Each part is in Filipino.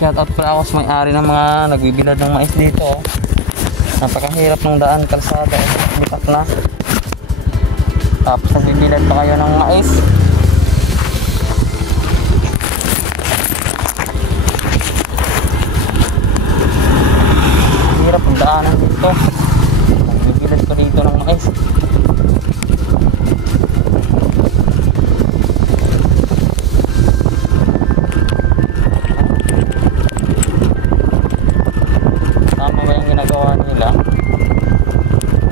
Shoutout pala ako sa may-ari ng mga nagbibilad ng mais dito. Napakahirap ng daan, kalsada, bitak na. Tapos nagbibilad pa kayo ng mais. Hirap ang daanan dito. Nagbibilad pa dito ng mais.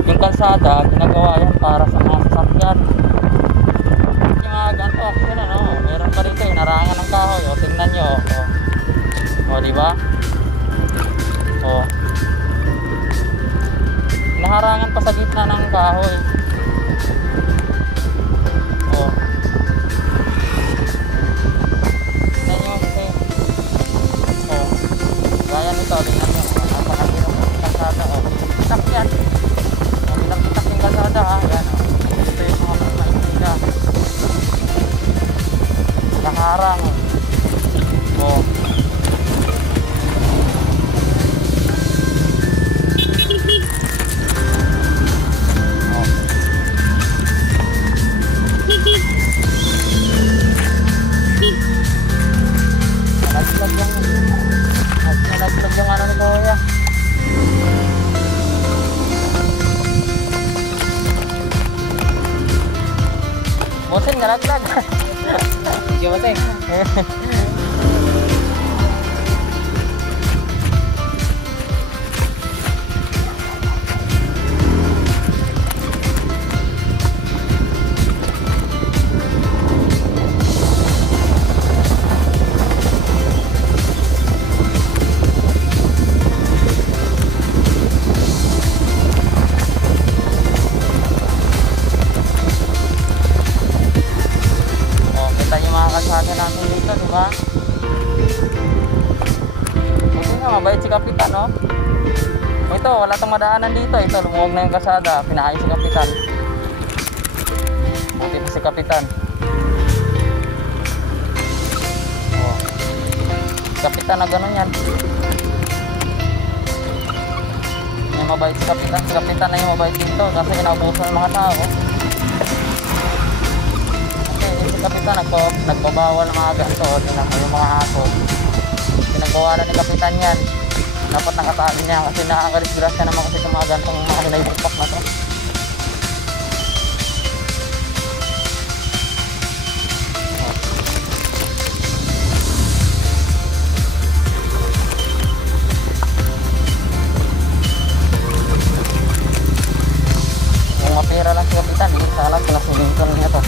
Yung kalsada, ginagawa yan para sa mga sasakyan. Yung mga ganito, yun ano, meron pa rito, inarangan ng kahoy. O, tingnan nyo. O, diba? O. Naharangan pa sa gitna ng kahoy. O. Tingnan nyo kasi. O. Gaya nito, tingnan nyo. Napakahirap ng kalsada. O. Sasakyan. Bitak yung kalsada ha, yan o. Ito yung mga maikita. Nakaharang o. Nalaglag yung ano nito ya. Bosin, nalaglag. Sige bosin. Kalsada namin dito, di ba? Buti nga, mabait si Kapitan, no? Ito, wala tong madaanan dito. Ito, lumuwag na yung kalsada. Pinaayos si Kapitan. Buti pa si Kapitan. Oh. Kapitan na gano'n yan. May mabait si Kapitan. Si Kapitan na yung mabait dito kasi inaubusan ng mga tao. Kapitan nagbabawal ng mga ganito, tingnan mo yung mga aso. Pinagbawalan ni Kapitan yan. Dapat nakataan niya kasi nakakadisgrasya naman kasi sa mga gantong mga hinaybukpak na to. Kung mapira lang si Kapitan, hindi salat, pinasulinton niya to.